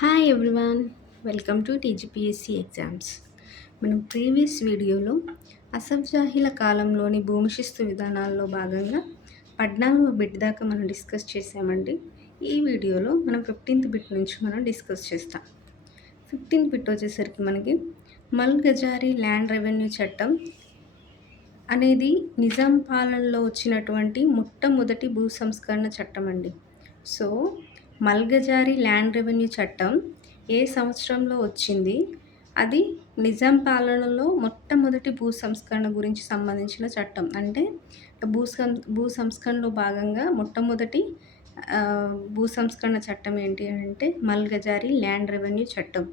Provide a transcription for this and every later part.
Hi everyone, welcome to TGPSC exams. మనం previous వీడియోలో అసఫ్ జాహీల కాలంలోని భూమి శిస్తు విధానాల్లో భాగంగా 14వ బిట్ దాకా మనం డిస్కస్ చేసామండి. ఈ వీడియోలో మనం 15th బిట్ నుంచి మనం డిస్కస్ చేస్తాం. 15th బిట్ వచ్చేసరికి మనకి మల్ గజారీ ల్యాండ్ రెవెన్యూ చట్టం అనేది నిజాం పాలనలో వచ్చినటువంటి మొట్టమొదటి భూ సంస్కరణ చట్టం అండి. సో మల్గజారీ ల్యాండ్ రెవెన్యూ చట్టం ఏ సంవత్సరంలో వచ్చింది, అది నిజాం పాలనలో మొట్టమొదటి భూ సంస్కరణ గురించి సంబంధించిన చట్టం. అంటే భూ సంస్కరణలో భాగంగా మొట్టమొదటి భూ సంస్కరణ చట్టం ఏంటి అంటే మల్గజారీ ల్యాండ్ రెవెన్యూ చట్టం.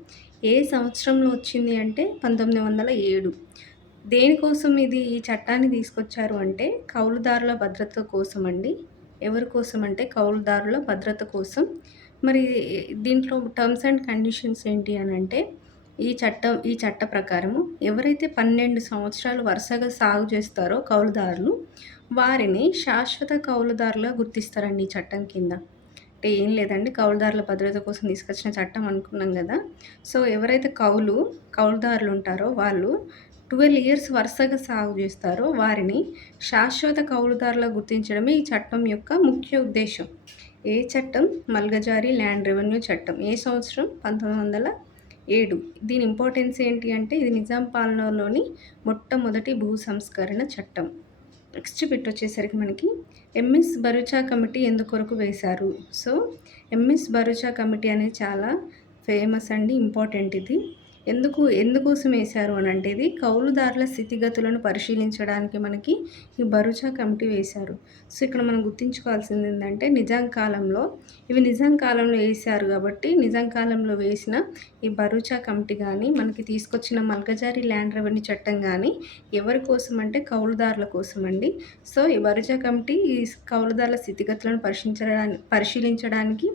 ఏ సంవత్సరంలో వచ్చింది అంటే 1907. దేనికోసం ఈ చట్టాన్ని తీసుకొచ్చారు అంటే కౌలుదారుల భద్రత కోసం అండి. ఎవరి కోసం అంటే కౌలుదారుల భద్రత కోసం. మరి దీంట్లో టర్మ్స్ అండ్ కండిషన్స్ ఏంటి అని అంటే ఈ చట్ట ప్రకారము ఎవరైతే 12 సంవత్సరాలు వరుసగా సాగు చేస్తారో కౌలుదారులు, వారిని శాశ్వత కౌలుదారులుగా గుర్తిస్తారండి ఈ చట్టం కింద. అంటే ఏం లేదండి, కౌలుదారుల భద్రత కోసం తీసుకొచ్చిన చట్టం అనుకున్నాం కదా. సో ఎవరైతే కౌలుదారులు ఉంటారో వాళ్ళు 12 ఇయర్స్ వరుసగా సాగు చేస్తారో వారిని శాశ్వత కౌలుదారులుగా గుర్తించడమే ఈ చట్టం యొక్క ముఖ్య ఉద్దేశం. ఏ చట్టం? మల్గజారీ ల్యాండ్ రెవెన్యూ చట్టం. ఏ సంవత్సరం? 1907. దీని ఇంపార్టెన్స్ ఏంటి అంటే ఇది నిజాం పాలనలోని మొట్టమొదటి భూ సంస్కరణ చట్టం. నెక్స్ట్ బిట్ వచ్చేసరికి మనకి ఎంఎస్ భరూచా కమిటీ ఎందుకొరకు వేశారు. సో ఎంఎస్ భరూచా కమిటీ అనేది చాలా ఫేమస్ అండి, ఇంపార్టెంట్. ఇది ఎందుకోసం వేశారు అని అంటే ఇది కౌలుదారుల స్థితిగతులను పరిశీలించడానికి మనకి ఈ భరూచా కమిటీ వేశారు. సో ఇక్కడ మనం గుర్తుంచుకోవాల్సింది ఏంటంటే నిజాం కాలంలో వేశారు కాబట్టి నిజాం కాలంలో వేసిన ఈ భరూచా కమిటీ కానీ మనకి తీసుకొచ్చిన మల్గజారీ ల్యాండ్ రెవెన్యూ చట్టం కానీ ఎవరి కోసం అంటే కౌలుదారుల కోసం అండి. సో ఈ భరూచా కమిటీ ఈ కౌలుదారుల స్థితిగతులను పరిశీలించడానికి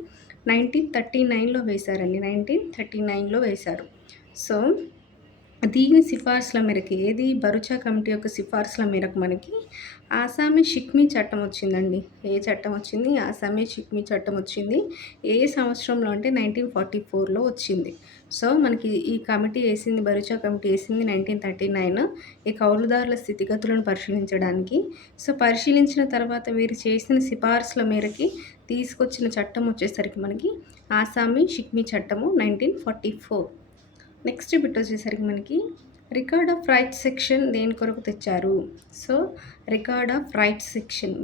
1939లో వేశారండి. 1939లో వేశారు. సో దీని సిఫార్సుల మేరకు భరూచా కమిటీ యొక్క సిఫార్సుల మేరకు మనకి ఆసామీ షిక్మీ చట్టం వచ్చిందండి. ఏ చట్టం వచ్చింది? ఆసామీ షిక్మీ చట్టం వచ్చింది. ఏ సంవత్సరంలో అంటే 1944లో వచ్చింది. సో మనకి ఈ కమిటీ భరూచా కమిటీ వేసింది 1939. ఈ కౌలుదారుల స్థితిగతులను పరిశీలించడానికి. సో పరిశీలించిన తర్వాత వీరు చేసిన సిఫార్సుల మేరకి తీసుకొచ్చిన చట్టం వచ్చేసరికి మనకి ఆసామీ షిక్మీ చట్టము 1944. నెక్స్ట్ బిట్ వచ్చేసరికి మనకి రికార్డ్ ఆఫ్ రైట్స్ సెక్షన్ దేని కొరకు తెచ్చారు. So record of rights section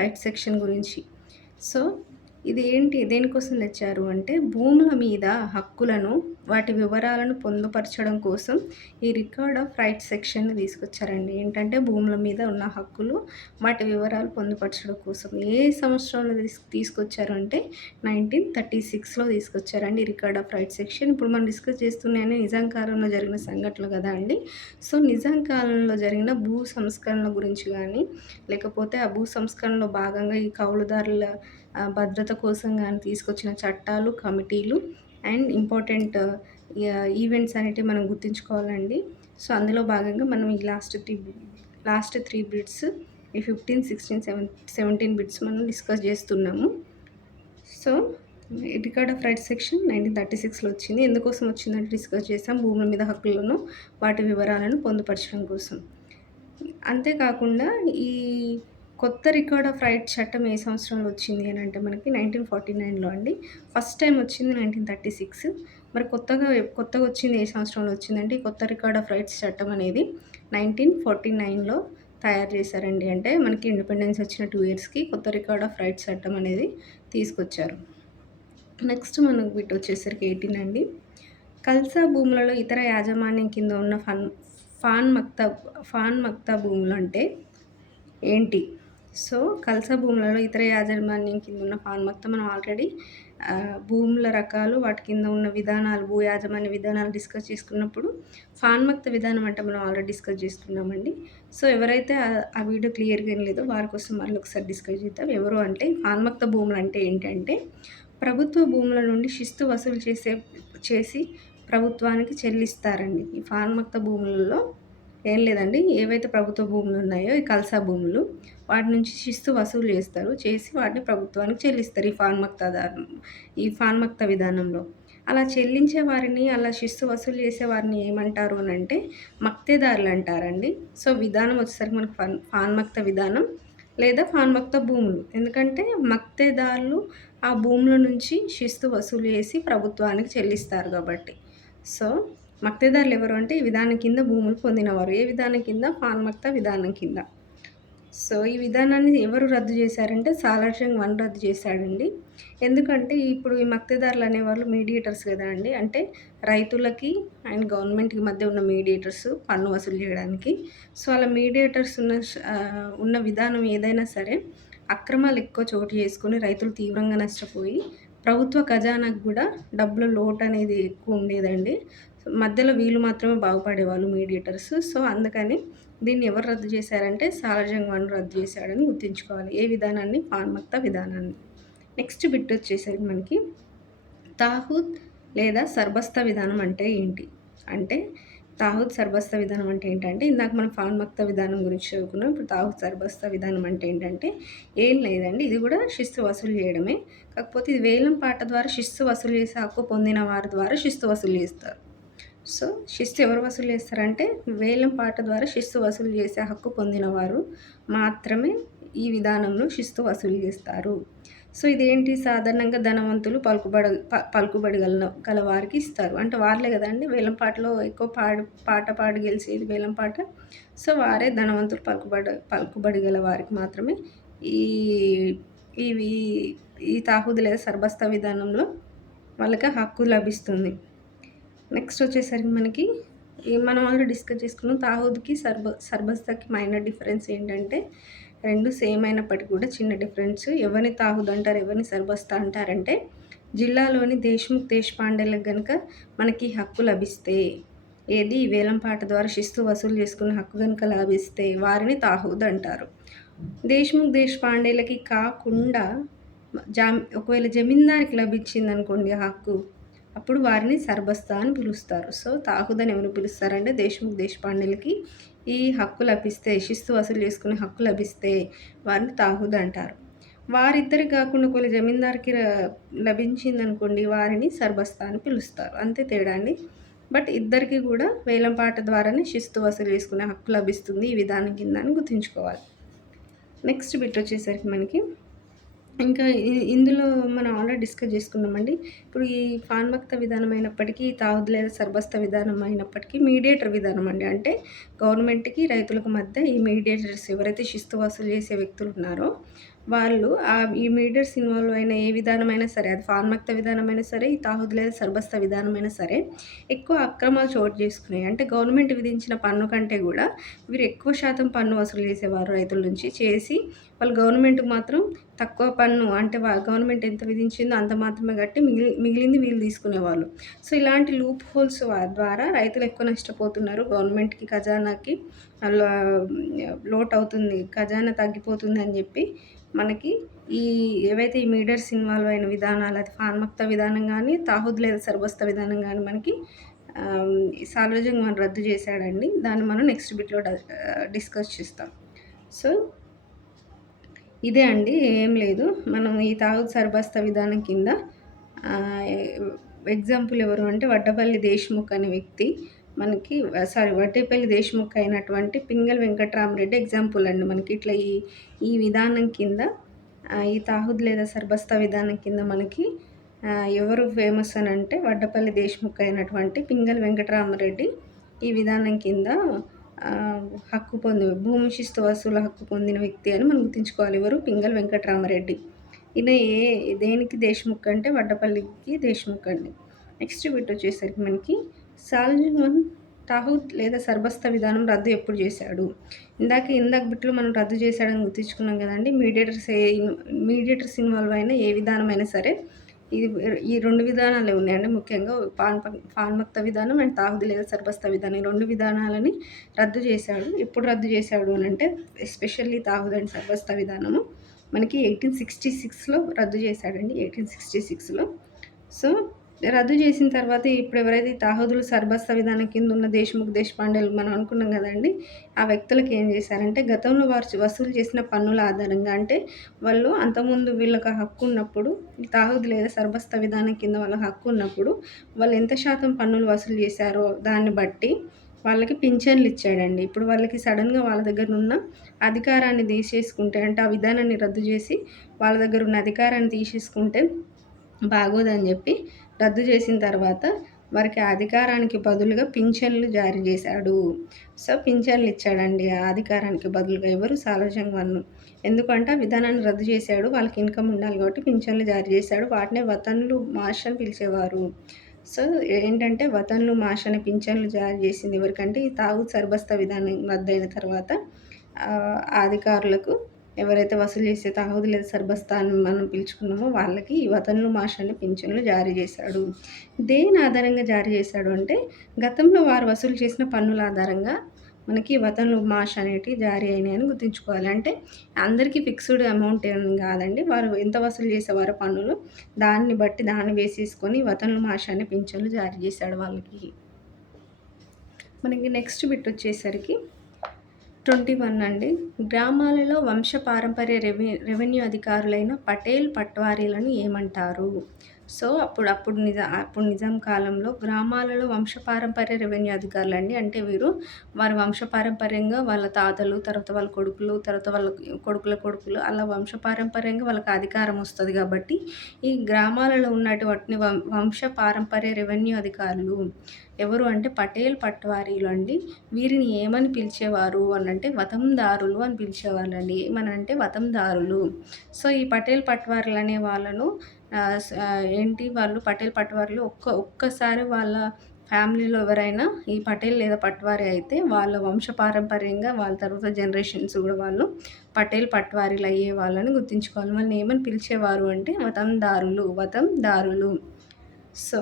right section గురించి. సో ఇది దేనికోసం తెచ్చారు అంటే భూముల మీద హక్కులను, వాటి వివరాలను పొందుపరచడం కోసం ఈ రికార్డ్ ఆఫ్ రైట్స్ సెక్షన్ని తీసుకొచ్చారండి. ఏంటంటే భూముల మీద ఉన్న హక్కులు, వాటి వివరాలు పొందుపరచడం కోసం. ఏ సంవత్సరంలో తీసుకొచ్చారు అంటే 1936లో తీసుకొచ్చారండి రికార్డ్ ఆఫ్ రైట్స్ సెక్షన్. ఇప్పుడు మనం డిస్కస్ చేస్తున్నాయని నిజాం కాలంలో జరిగిన సంఘటనలు కదా అండి. సో నిజాం కాలంలో జరిగిన భూ సంస్కరణల గురించి కానీ, లేకపోతే ఆ భూ సంస్కరణలో భాగంగా ఈ కౌలుదారుల భద్రత కోసం కానీ తీసుకొచ్చిన చట్టాలు, కమిటీలు అండ్ ఇంపార్టెంట్ ఈవెంట్స్ అనేటివి మనం గుర్తుంచుకోవాలండి. సో అందులో భాగంగా మనం ఈ లాస్ట్ త్రీ బిట్స్, ఈ 15, 16, 17 బిట్స్ మనం డిస్కస్ చేస్తున్నాము. So record of rights section 1936లో వచ్చింది. ఎందుకోసం వచ్చిందంటే డిస్కస్ చేసాం, భూముల మీద హక్కులను, వాటి వివరాలను పొందుపరచడం కోసం. అంతేకాకుండా ఈ కొత్త రికార్డ్ ఆఫ్ రైట్స్ చట్టం ఏ సంవత్సరంలో వచ్చింది అని అంటే మనకి 1949లో అండి. ఫస్ట్ టైం వచ్చింది 1936. మరి కొత్తగా వచ్చింది ఏ సంవత్సరంలో వచ్చిందంటే ఈ కొత్త రికార్డ్ ఆఫ్ రైట్స్ చట్టం అనేది 1949లో తయారు చేశారండి. అంటే మనకి ఇండిపెండెన్స్ వచ్చిన 2 ఇయర్స్కి కొత్త రికార్డ్ ఆఫ్ రైట్స్ చట్టం అనేది తీసుకొచ్చారు. నెక్స్ట్ మనకు బిట్ వచ్చేసరికి 18 అండి. కల్సా భూములలో ఇతర యాజమాన్యం కింద ఉన్న ఫాన్ మక్తా భూములు అంటే ఏంటి? సో కల్సా భూములలో ఇతర యాజమాన్యం కింద ఉన్న ఫాన్ మక్తా, మనం ఆల్రెడీ భూముల రకాలు, వాటి కింద ఉన్న విధానాలు, భూ యాజమాన్య విధానాలు డిస్కస్ చేసుకున్నప్పుడు ఫాన్ మక్తా విధానం అంటే మనం ఆల్రెడీ డిస్కస్ చేసుకున్నామండి. సో ఎవరైతే ఆ వీడియో క్లియర్గా ఏం లేదో వారి కోసం మళ్ళీ ఒకసారి డిస్కస్ చేద్దాం. ఎవరు అంటే ఫాన్ మక్తా భూములు అంటే ఏంటంటే ప్రభుత్వ భూముల నుండి శిస్తు వసూలు చేసి ప్రభుత్వానికి చెల్లిస్తారండి. ఈ ఫాన్ మక్తా భూములలో ఏం లేదండి, ఏవైతే ప్రభుత్వ భూములు ఉన్నాయో ఈ కల్సా భూములు, వాటి నుంచి శిస్తు వసూలు చేసి వాటిని ప్రభుత్వానికి చెల్లిస్తారు ఈ ఫాన్ మక్తా విధానంలో. అలా చెల్లించే వారిని, అలా శిస్తు వసూలు చేసే వారిని ఏమంటారు అనంటే మక్తేదారులు అంటారండి. సో, విధానం వచ్చేసరికి మనకు ఫాన్మక్త విధానం లేదా ఫాన్మక్త భూములు. ఎందుకంటే మక్తేదారులు ఆ భూముల నుంచి శిస్తు వసూలు చేసి ప్రభుత్వానికి చెల్లిస్తారు కాబట్టి. సో, మక్తేదారులు ఎవరు అంటే ఈ విధానం కింద భూములు పొందినవారు. ఏ విధానం కింద? ఫాన్మక్త విధానం కింద. సో, ఈ విధానాన్ని ఎవరు రద్దు చేశారంటే సాలార్జంగ్ I రద్దు చేశాడండి. ఎందుకంటే ఇప్పుడు ఈ మక్తేదారులు అనేవాళ్ళు మీడియేటర్స్ కదా అండి. అంటే రైతులకి అండ్ గవర్నమెంట్‌కి మధ్య ఉన్న మీడియేటర్స్ పన్ను వసూలు చేయడానికి. సో, అలా మీడియేటర్స్ ఉన్న విధానం ఏదైనా సరే అక్రమాలు ఎక్కువ చోటు చేసుకొని రైతులు తీవ్రంగా నష్టపోయి ప్రభుత్వ ఖజానాకు కూడా డబ్బుల లోటు అనేది ఎక్కువ ఉండేదండి. మధ్యలో వీళ్ళు మాత్రమే బాగుపడేవాళ్ళు మీడియేటర్స్. సో, అందుకని దీన్ని ఎవరు రద్దు చేశారంటే సాలార్జంగ్ I రద్దు చేశాడని గుర్తుంచుకోవాలి. ఏ విధానాన్ని? ఫాన్మక్త విధానాన్ని. నెక్స్ట్ బిట్ వచ్చేసరికి మనకి తాహూద్ లేదా సర్బస్త విధానం అంటే ఏంటి? అంటే తాహూద్ సర్బస్త విధానం అంటే ఏంటంటే ఇందాక మనం ఫాన్మక్త విధానం గురించి చదువుకున్నాం. ఇప్పుడు తాహూద్ సర్బస్త విధానం అంటే ఏంటంటే ఏం లేదండి. ఇది కూడా శిస్తు వసూలు చేయడమే. కాకపోతే ఇది వేలం పాట ద్వారా శిస్తు వసూలు చేసే హక్కు పొందిన వారి ద్వారా శిస్తు వసూలు చేస్తారు. సో, శిస్తు ఎవరు వసూలు చేస్తారంటే వేలం పాట ద్వారా శిస్తు వసూలు చేసే హక్కు పొందిన వారు మాత్రమే ఈ విధానంలో శిస్తు వసూలు చేస్తారు. సో, ఇదేంటి సాధారణంగా ధనవంతులు పలుకుబడి గల వారికి ఇస్తారు. అంటే వాళ్ళే కదండీ వేలం పాటలో ఎక్కువ పాట పాడి గెలిచేది వేలం పాట. సో, వారే ధనవంతులు పలుకుబడి గల వారికి మాత్రమే ఈ ఇవి ఈ తాహూద్ లేదా సర్బస్త విధానంలో వాళ్ళకి హక్కు లభిస్తుంది. నెక్స్ట్ వచ్చేసరికి మనకి మనం ఆల్రెడీ డిస్కస్ చేసుకున్నాం. తాహూద్‌కి సర్బస్తాకి మైనర్ డిఫరెన్స్ ఏంటంటే రెండు సేమ్ అయినప్పటికీ కూడా చిన్న డిఫరెన్స్. ఎవరిని తాహూద్ అంటారు, ఎవరిని సర్బస్తా అంటారంటే జిల్లాలోని దేశ్ముఖ్ దేశపాండేలకు గనుక మనకి హక్కు లభిస్తే, ఏది వేలం పాట ద్వారా శిస్తు వసూలు చేసుకునే హక్కు కనుక లభిస్తే వారిని తాహూద్ అంటారు. దేశ్ముఖ్ దేశపాండేలకి కాకుండా ఒకవేళ జమీందారికి లభించిందనుకోండి హక్కు, అప్పుడు వారిని సర్బస్తా అని పిలుస్తారు. సో, తాహూద్ అని ఎవరు పిలుస్తారంటే దేశ్ముఖ్ దేశపాండేలకి ఈ హక్కు లభిస్తే, శిస్తు వసూలు చేసుకునే హక్కు లభిస్తే వారిని తాహూద్ అంటారు. వారిద్దరికి కాకుండా ఒకవేళ జమీందార్‌కి లభించిందనుకోండి వారిని సర్బస్తా అని పిలుస్తారు. అంతే తేడా అండి. బట్ ఇద్దరికి కూడా వేలం పాట ద్వారానే శిస్తు వసూలు చేసుకునే హక్కు లభిస్తుంది ఈ విధానం కింద అని గుర్తుంచుకోవాలి. నెక్స్ట్ బిట్ వచ్చేసరికి మనకి ఇంకా ఇందులో మనం ఆల్రెడీ డిస్కస్ చేసుకున్నామండి. ఇప్పుడు ఈ ఫాన్మక్త విధానం అయినప్పటికీ, తాహూద్ లేదా సర్బస్త విధానం అయినప్పటికీ మీడియేటర్ విధానం అండి. అంటే గవర్నమెంట్‌కి, రైతులకు మధ్య ఈ మీడియేటర్స్ ఎవరైతే శిస్తు వసూలు చేసే వ్యక్తులు ఉన్నారో వాళ్ళు ఈ మీడియేటర్స్ ఇన్వాల్వ్ అయిన ఏ విధానమైనా సరే, అది ఫాన్మక్త విధానమైనా సరే, ఈ తాహూద్ లేదా సర్బస్త విధానమైనా సరే ఎక్కువ అక్రమాలు చోటు చేసుకున్నాయి. అంటే గవర్నమెంట్ విధించిన పన్ను కంటే కూడా వీరు ఎక్కువ శాతం పన్ను వసూలు చేసేవారు రైతుల నుంచి. చేసి వాళ్ళు గవర్నమెంట్‌కి మాత్రం తక్కువ పన్ను అంటే గవర్నమెంట్ ఎంత విధించిందో అంత మాత్రమే కట్టి మిగిలింది వీళ్ళు తీసుకునేవాళ్ళు. సో, ఇలాంటి లూప్ హోల్స్ ద్వారా రైతులు ఎక్కువ నష్టపోతున్నారు. గవర్నమెంట్‌కి ఖజానాకి అలా లోటు అవుతుంది. ఖజానా తగ్గిపోతుంది అని చెప్పి మనకి ఏవైతే ఈ మీడియేటర్స్ ఇన్వాల్వ్ అయిన విధానాలు, అది ఫాన్మక్త విధానం కానీ, తాహూద్ లేదా సర్బస్త విధానం కానీ మనకి సాలార్జంగ్ I రద్దు చేశాడండి. దాన్ని మనం నెక్స్ట్ బిట్‌లో డిస్కస్ చేస్తాం. సో, ఇదే అండి, ఏం లేదు. మనం ఈ తాహూద్ సర్బస్త విధానం కింద ఎగ్జాంపుల్ ఎవరు అంటే వడ్డపల్లి దేశ్ముఖ్ అనే వ్యక్తి మనకి వడ్డేపల్లి దేశ్ముఖ్ అయినటువంటి పింగళి వెంకట్రామరెడ్డి ఎగ్జాంపుల్ అండి. మనకి ఇట్లా ఈ విధానం కింద ఈ తాహూద్ లేదా సర్బస్తా విధానం కింద మనకి ఎవరు ఫేమస్ అని అంటే వడ్డపల్లి దేశ్ముఖ్ అయినటువంటి పింగళి వెంకట్రామరెడ్డి ఈ విధానం కింద హక్కు భూమి శిస్తు వసూలు హక్కు పొందిన వ్యక్తి అని మనం గుర్తుంచుకోవాలి. ఎవరు? పింగళి వెంకట్రామరెడ్డి. ఈయన దేనికి దేశ్ముఖ్ అంటే వడ్డపల్లికి దేశ్ముఖ్ అండి. నెక్స్ట్ బిట్ వచ్చేసరికి మనకి సాలార్జంగ్ I తాహూద్ లేదా సర్బస్తా విధానం రద్దు ఎప్పుడు చేశాడు? ఇందాక బిట్లో మనం రద్దు చేశాడని గుర్తుంచుకున్నాం కదండి. మీడియేటర్స్ ఇన్వాల్వ్ అయిన ఏ విధానమైనా సరే ఈ రెండు విధానాలే ఉన్నాయండి. ముఖ్యంగా ఫాన్మక్త విధానం అండ్ తాహూద్ లేదా సర్బస్తా విధానం ఈ రెండు విధానాలని రద్దు చేశాడు. ఎప్పుడు రద్దు చేశాడు అని అంటే ఎస్పెషల్లీ తాహూద్ అండ్ సర్బస్తా విధానము మనకి 1866లో రద్దు చేశాడండి. 1866లో. సో, రద్దు చేసిన తర్వాత ఇప్పుడు ఎవరైతే ఈ తాహుదులు సర్బస్త విధానం కింద ఉన్న దేశ్‌ముఖ్, దేశపాండేలు మనం అనుకున్నాం గదండీ! ఆ వ్యక్తులకి ఏం చేశారంటే గతంలో వారు వసూలు చేసిన పన్నుల ఆధారంగా అంటే వాళ్ళు అంతకుముందు వీళ్ళకి హక్కు ఉన్నప్పుడు తాహుద్ లేదా సర్బస్త విధానం కింద వాళ్ళకి హక్కు ఉన్నప్పుడు వాళ్ళు ఎంత శాతం పన్నులు వసూలు చేశారో దాన్ని బట్టి వాళ్ళకి పింఛన్లు ఇచ్చాడండి. ఇప్పుడు వాళ్ళకి సడెన్‌గా వాళ్ళ దగ్గరున్న అధికారాన్ని తీసేసుకుంటే అంటే ఆ విధానాన్ని రద్దు చేసి వాళ్ళ దగ్గర ఉన్న అధికారాన్ని తీసేసుకుంటే బాగోదని జెప్పి రద్దు చేసిన తర్వాత వారికి ఆ అధికారానికి బదులుగా పింఛన్లు జారీ చేశాడు. సో, పింఛన్లు ఇచ్చాడండి ఆ అధికారానికి బదులుగా ఎవరు? సాలార్జంగ్ వన్. ఎందుకంటే ఆ విధానాన్ని రద్దు చేశాడు. వాళ్ళకి ఇన్‌కమ్ ఉండాలి కాబట్టి పింఛన్లు జారీ చేశాడు. వాటినే వతన్లు మాష్ అని పిలిచేవారు. సో, ఏంటంటే వతన్లు మాష్ అనే పింఛన్లు జారీ చేసింది ఎవరికంటే ఈ తాగూత్ సర్బస్తా విధానం రద్దయిన తర్వాత ఆ అధికారులకు ఎవరైతే వసూలు చేసే తాహూద్ లేదా సర్బస్తా అని మనం పిలుచుకున్నామో వాళ్ళకి ఈ వతన్లు మాష్ అనే పింఛన్లు జారీ చేశాడు. దేని ఆధారంగా జారీ చేశాడు అంటే గతంలో వారు వసూలు చేసిన పన్నుల ఆధారంగా మనకి వతన్లు మాష్ అనేటివి జారీ అయినాయని గుర్తుంచుకోవాలి. అంటే అందరికీ ఫిక్స్డ్ అమౌంట్ ఏం కాదండి. వారు ఎంత వసూలు చేసేవారో పన్నులు దాన్ని బట్టి దాన్ని వేసేసుకొని వతన్లు మాష్ అనే పింఛన్లు జారీ చేశాడు వాళ్ళకి. మనకి నెక్స్ట్ బిట్ వచ్చేసరికి 21 అండి. గ్రామాలలో వంశపారంపర్య రెవెన్యూ అధికారులైన పటేల్, పట్వారీలను ఏమంటారు? సో, అప్పుడు నిజాం కాలంలో గ్రామాలలో వంశపారంపర్య రెవెన్యూ అధికారులండి. అంటే వారి వంశపారంపర్యంగా వాళ్ళ తాతలు, తర్వాత వాళ్ళ కొడుకులు, తర్వాత వాళ్ళ కొడుకుల కొడుకులు అలా వంశపారంపర్యంగా వాళ్ళకి అధికారం వస్తది కాబట్టి, ఈ గ్రామాలలో ఉన్నటువంటి వంశపారంపర్య రెవెన్యూ అధికారులు ఎవరు అంటే పటేల్, పట్వారీలు అండి. వీరిని ఏమని పిలిచేవారు అనంటే వతందారులు అని పిలిచేవాళ్ళండి. ఏమనంటే వతందారులు. సో, ఈ పటేల్, పట్వారీలు అనే వాళ్ళను వాళ్ళు పటేల్, పట్వారీలు ఒక్కసారి వాళ్ళ ఫ్యామిలీలో ఎవరైనా ఈ పటేల్ లేదా పట్వారీ అయితే వాళ్ళ వంశపారంపర్యంగా వాళ్ళ తర్వాత జనరేషన్స్ కూడా వాళ్ళు పటేల్, పట్వారీలు అయ్యే వాళ్ళని గుర్తుంచుకోవాలి. వాళ్ళని ఏమని పిలిచేవారు అంటే వతందారులు. సో,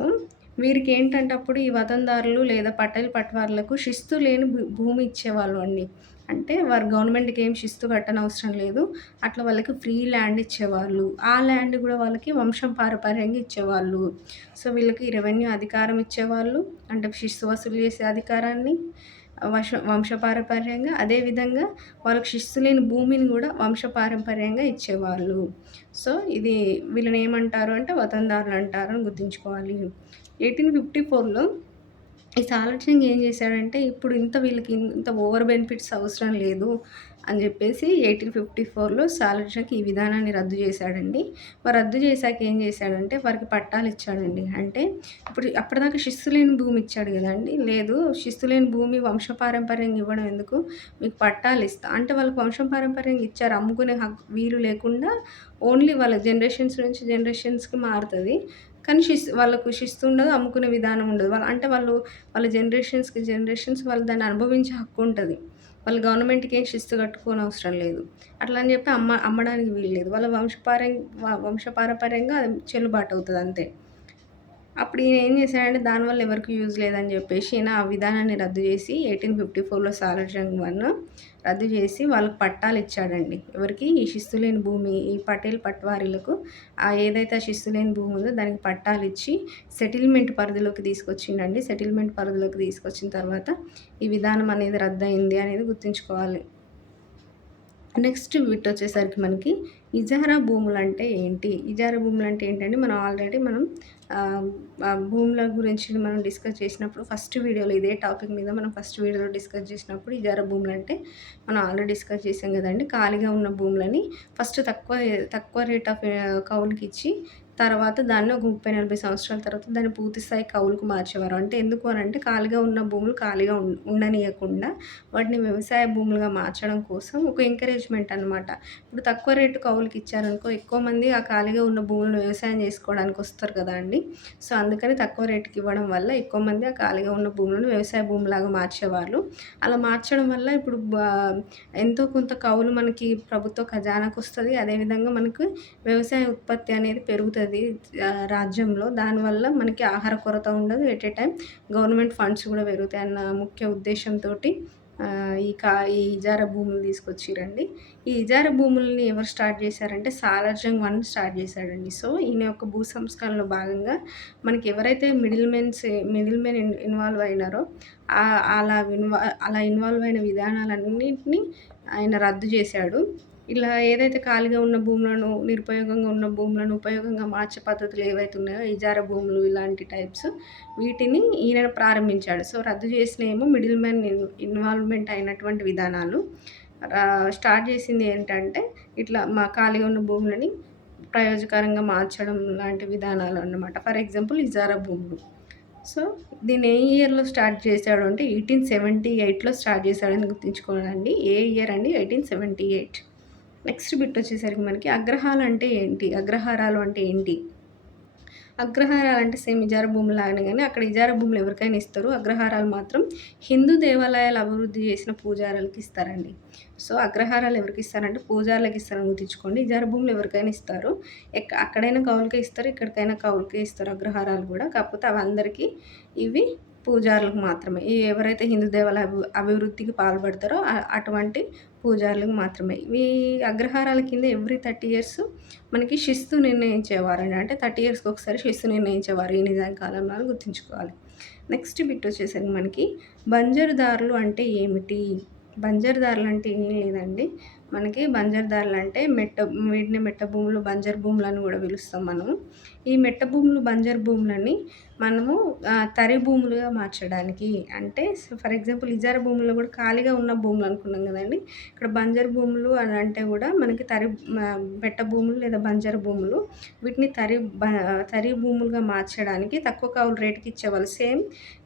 వీరికేంటంటే అప్పుడు ఈ వతందారులు లేదా పటేల్, పట్వార్లకు శిస్తు లేని భూమి ఇచ్చేవాళ్ళు అండి. అంటే వారు గవర్నమెంట్‌కి ఏం శిస్తు కట్టనవసరం లేదు. అట్లా వాళ్ళకి ఫ్రీ ల్యాండ్ ఇచ్చేవాళ్ళు. ఆ ల్యాండ్ కూడా వాళ్ళకి వంశపారంపర్యంగా ఇచ్చేవాళ్ళు. సో, వీళ్ళకి రెవెన్యూ అధికారం ఇచ్చేవాళ్ళు. అంటే శిస్తు వసూలు చేసే అధికారాన్ని వంశపారంపర్యంగా అదేవిధంగా వాళ్ళకి శిస్తు లేని భూమిని కూడా వంశపారంపర్యంగా ఇచ్చేవాళ్ళు. సో, వీళ్ళని ఏమంటారు అంటే వతందారులు అంటారు అని గుర్తుంచుకోవాలి. 1854లో ఈ సాలార్జంగ్ ఏం చేశాడంటే ఇప్పుడు వీళ్ళకి ఇంత ఓవర్ బెనిఫిట్స్ అవసరం లేదు అని చెప్పేసి 1854లో సాలార్జంగ్ ఈ విధానాన్ని రద్దు చేశాడండి. రద్దు చేశాక ఏం చేశాడంటే వారికి పట్టాలు ఇచ్చాడండి. అంటే ఇప్పుడు అప్పటిదాకా శిస్తు లేని భూమి ఇచ్చాడు కదండీ! లేదు శిస్తు లేని భూమి వంశపారంపర్యంగా ఇవ్వడం ఎందుకు? మీకు పట్టాలు ఇస్తా అంటే వాళ్ళకి వంశపారంపర్యంగా ఇచ్చారు. అమ్ముకునే వీలు లేకుండా ఓన్లీ వాళ్ళ జనరేషన్స్ నుంచి జనరేషన్స్‌కి మారుతది. కానీ వాళ్ళకు శిస్తు ఉండదు. అమ్ముకునే విధానం ఉండదు. వాళ్ళ జనరేషన్స్ వాళ్ళు దాన్ని అనుభవించే హక్కు ఉంటది. వాళ్ళు గవర్నమెంట్‌కి ఏం శిస్తు కట్టుకోనవసరం లేదు. అట్లా అని చెప్పి అమ్మడానికి వీల్లేదు. వాళ్ళ వంశపారంపర్యంగా అది చెల్లుబాటు అవుతది అంతే. అప్పుడు ఈయన ఏం చేశాడంటే దానివల్ల ఎవరికీ యూజ్ లేదని చెప్పేసి ఈయన ఆ విధానాన్ని రద్దు చేసి 1854లో సాలార్జంగ్ వన్ రద్దు చేసి వాళ్ళకి పట్టాలు ఇచ్చాడండి. ఎవరికి? ఈ శిస్తు లేని భూమి ఈ పటేల్, పట్వారీలకు ఏదైతే ఆ శిస్తు లేని భూమి ఉందో దానికి పట్టాలు ఇచ్చి సెటిల్మెంట్ పరిధిలోకి తీసుకొచ్చిండండి. సెటిల్మెంట్ పరిధిలోకి తీసుకొచ్చిన తర్వాత ఈ విధానం అనేది రద్దయింది అనేది గుర్తుంచుకోవాలి. నెక్స్ట్ బిట్ వచ్చేసరికి మనకి ఇజారా భూములంటే ఏంటి? ఇజారా భూములంటే ఏంటంటే మనం ఆల్రెడీ భూముల గురించి మనం డిస్కస్ చేసినప్పుడు ఫస్ట్ వీడియోలో ఇదే టాపిక్ మీద మనం ఫస్ట్ వీడియోలో డిస్కస్ చేసినప్పుడు ఇజారా భూములంటే మనం ఆల్రెడీ డిస్కస్ చేసాం కదండీ! ఖాళీగా ఉన్న భూములని ఫస్ట్ తక్కువ రేట్ ఆఫ్ కౌలుకిచ్చి తర్వాత దాన్ని ఒక 30-40 సంవత్సరాల తర్వాత దాన్ని పూర్తి స్థాయి కౌలుకు మార్చేవారు. అంటే ఎందుకు అనంటే ఖాళీగా ఉన్న భూములు ఖాళీగా ఉండనీయకుండా వాటిని వ్యవసాయ భూములుగా మార్చడం కోసం ఒక ఎంకరేజ్‌మెంట్ అనమాట. ఇప్పుడు తక్కువ రేటు కౌలుకి ఇచ్చారనుకో ఎక్కువ మంది ఆ ఖాళీగా ఉన్న భూములను వ్యవసాయం చేసుకోవడానికి వస్తారు కదా అండి. సో, అందుకని తక్కువ రేటుకి ఇవ్వడం వల్ల ఎక్కువ మంది ఆ ఖాళీగా ఉన్న భూములను వ్యవసాయ భూమిలాగా మార్చేవాళ్ళు. అలా మార్చడం వల్ల ఇప్పుడు ఎంతో కొంత కౌలు మనకి ప్రభుత్వ ఖజానాకు వస్తది. అదేవిధంగా మనకు వ్యవసాయ ఉత్పత్తి అనేది పెరుగుతది రాజ్యంలో. దానివల్ల మనకి ఆహార కొరత ఉండదు. At a time government funds కూడా పెరుగుతాయి అన్న ముఖ్య ఉద్దేశంతోటి ఈ ఇజారా భూములు తీసుకొచ్చిరండి. ఈ ఇజారా భూములని ఎవరు స్టార్ట్ చేశారంటే సాలార్జంగ్ వన్ స్టార్ట్ చేశాడండి. సో ఈయన యొక్క భూ సంస్కరణలో భాగంగా మనకి ఎవరైతే మిడిల్ మెన్ ఇన్వాల్వ్ అయినారో అలా ఇన్వాల్వ్ అయిన విధానాలన్నింటినీ ఆయన రద్దు చేశాడు. ఇలా ఏదైతే ఖాళీగా ఉన్న భూములను, నిరుపయోగంగా ఉన్న భూములను ఉపయోగంగా మార్చే పద్ధతులు ఏవైతే ఉన్నాయో ఇజారా భూములు ఇలాంటి టైప్స్ వీటిని ఈయన ప్రారంభించాడు. సో రద్దు చేసినేమో మిడిల్ మ్యాన్ ఇన్వాల్వ్మెంట్ అయినటువంటి విధానాలు. స్టార్ట్ చేసింది ఏంటంటే ఇట్లా ఖాళీగా ఉన్న భూములని ప్రయోజకరంగా మార్చడం లాంటి విధానాలు అన్నమాట. ఫర్ ఎగ్జాంపుల్ ఇజారా భూములు. సో దీన్ని ఏ ఇయర్‌లో స్టార్ట్ చేశాడు అంటే 1878లో స్టార్ట్ చేశాడని గుర్తుంచుకోవాలండి. ఏ ఇయర్ అండి? 1878. నెక్స్ట్ బిట్ వచ్చేసరికి మనకి అగ్రహారాలు అంటే ఏంటి? అగ్రహారాలు అంటే సేమ్ ఇజారా భూములాగానే కానీ అక్కడ ఇజారా భూములు ఎవరికైనా ఇస్తారు. అగ్రహారాలు మాత్రం హిందూ దేవాలయాలు అభివృద్ధి చేసిన పూజారులకి ఇస్తారండి. సో అగ్రహారాలు ఎవరికి ఇస్తారంటే పూజారులకు ఇస్తారని గుర్తుంచుకోండి. ఇజారా భూములు ఎవరికైనా ఇస్తారు. అక్కడైనా కౌలుకే ఇస్తారు, ఇక్కడికైనా కౌలుకే ఇస్తారు అగ్రహారాలు కూడా. కాకపోతే అవి అందరికీ, ఇవి పూజారులకు మాత్రమే. ఎవరైతే హిందూ దేవాలయ అభివృద్ధికి పాల్పడతారో అటువంటి పూజారులకు మాత్రమే. ఈ అగ్రహారాల కింద ఎవ్రీ 30 years మనకి శిస్తు నిర్ణయించేవారండి. అంటే 30 yearsకి ఒకసారి శిస్తు నిర్ణయించేవారు ఈ నిజాం కాలంలో అని గుర్తుంచుకోవాలి. నెక్స్ట్ బిట్ వచ్చేసరికి మనకి బంజరుదారులు అంటే ఏమిటి? బంజరుదారులు అంటే ఏం లేదండి. మనకి బంజరుదారులు అంటే వీటిని మెట్ట భూములు, బంజరు భూములు అని కూడా పిలుస్తాం మనము. ఈ మెట్ట భూములు, బంజరు భూములని మనము తరి భూములుగా మార్చడానికి, అంటే ఫర్ ఎగ్జాంపుల్ ఇజారా భూముల్లో కూడా ఖాళీగా ఉన్న భూములు అనుకున్నాం కదండి. ఇక్కడ బంజరు భూములు అని అంటే కూడా మనకి మెట్ట భూములు లేదా బంజరు భూములు, వీటిని తరి భూములుగా మార్చడానికి తక్కువ కౌలు రేటుకి ఇచ్చేవాళ్ళు. సేమ్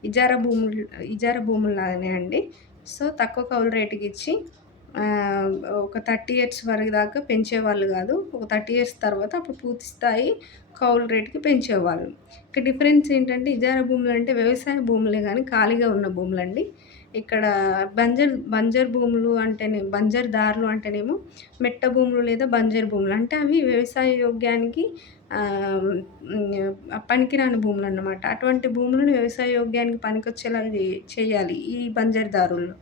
ఇజారా భూముల్లాగానే అండి. సో తక్కువ కౌలు రేటుకి ఇచ్చి ఒక 30 years వరకు దాకా పెంచేవాళ్ళు కాదు. ఒక 30 years తర్వాత అప్పుడు పూర్తి స్థాయి కౌలు రేటుకి పెంచేవాళ్ళు. ఇక్కడ డిఫరెన్స్ ఏంటంటే ఇజారా భూములు అంటే వ్యవసాయ భూములే కానీ ఖాళీగా ఉన్న భూములండి. ఇక్కడ బంజరు భూములు బంజరుదారులు అంటేనేమో మెట్ట భూములు లేదా బంజరు భూములు. అంటే అవి వ్యవసాయ యోగ్యానికి పనికిరాని భూములు అన్నమాట. అటువంటి భూములను వ్యవసాయ యోగ్యానికి పనికొచ్చేలాగా చేయాలి ఈ బంజరుదారుల్లో.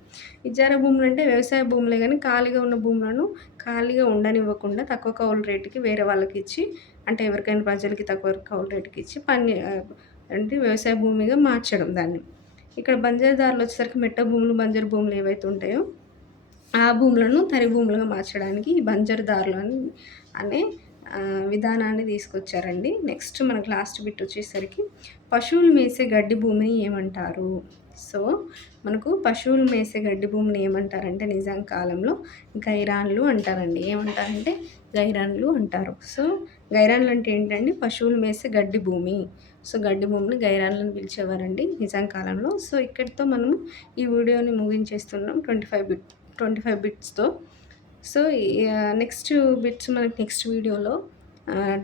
ఇజారా భూములు అంటే వ్యవసాయ భూములే కానీ ఖాళీగా ఉన్న భూములను ఖాళీగా ఉండనివ్వకుండా తక్కువ కౌలు రేటుకి వేరే వాళ్ళకి ఇచ్చి, అంటే ఎవరికైనా ప్రజలకి తక్కువ కౌలు రేటుకి ఇచ్చి అంటే వ్యవసాయ భూమిగా మార్చడం దాన్ని. ఇక్కడ బంజరుదారులు వచ్చేసరికి మెట్ట భూములు, బంజరు భూములు ఏవైతే ఉంటాయో ఆ భూములను తరి భూములుగా మార్చడానికి ఈ బంజరుదారులు అనే విధానాన్ని తీసుకొచ్చారండి. నెక్స్ట్ మనకు లాస్ట్ బిట్ వచ్చేసరికి పశువులు మేసే గడ్డి భూమిని ఏమంటారు? సో మనకు పశువులు మేసే గడ్డి భూమిని ఏమంటారంటే నిజాం కాలంలో గైరాన్లు అంటారండి. ఏమంటారంటే గైరాన్లు అంటారు. సో గైరాన్లు అంటే ఏంటంటే పశువులు మేసే గడ్డి భూమి. సో గడ్డి భూమిని గైరాన్లను పిలిచేవారండి నిజాం కాలంలో. సో ఇక్కడితో మనము ఈ వీడియోని ముగించేస్తున్నాం 25 బిట్స్తో. సో నెక్స్ట్ బిట్స్ మనకి నెక్స్ట్ వీడియోలో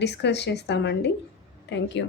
డిస్కస్ చేస్తామండి. Thank you.